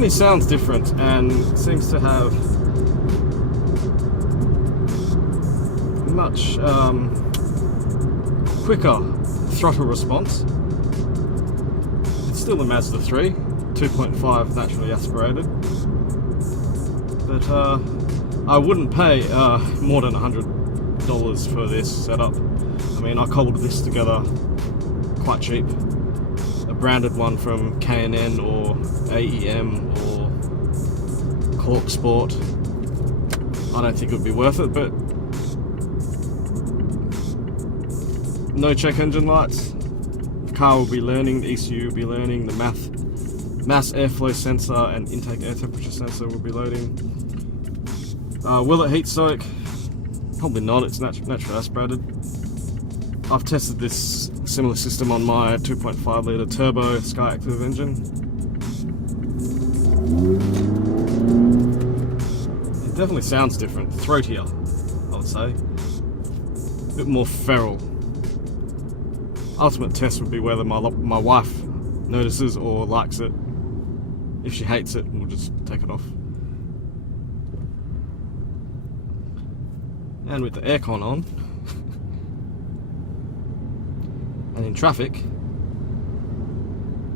definitely sounds different and seems to have much quicker throttle response. It's still a Mazda 3, 2.5 naturally aspirated, but I wouldn't pay more than $100 for this setup. I mean, I cobbled this together quite cheap. A branded one from K&N or AEM or CorkSport, I don't think it would be worth it, but no check engine lights. The car will be learning, the ECU will be learning, the mass airflow sensor and intake air temperature sensor will be loading. Will it heat soak? Probably not, it's naturally aspirated. I've tested this similar system on my 2.5 litre turbo Skyactiv engine. It definitely sounds different, throatier, I would say. A bit more feral. Ultimate test would be whether my wife notices or likes it. If she hates it, we'll just take it off. And with the aircon on, and in traffic,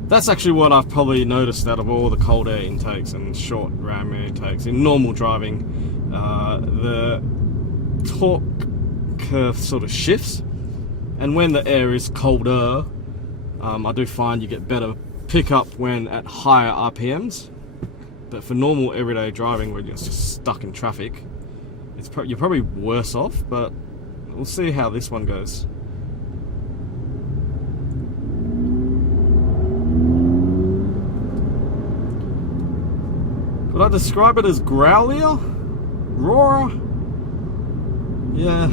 that's actually what I've probably noticed out of all the cold air intakes and short ram air intakes. In normal driving, the torque curve sort of shifts, and when the air is colder, I do find you get better pickup when at higher RPMs. But for normal everyday driving where you're just stuck in traffic, you're probably worse off, but we'll see how this one goes. Would I describe it as growlier? Roarer? Yeah.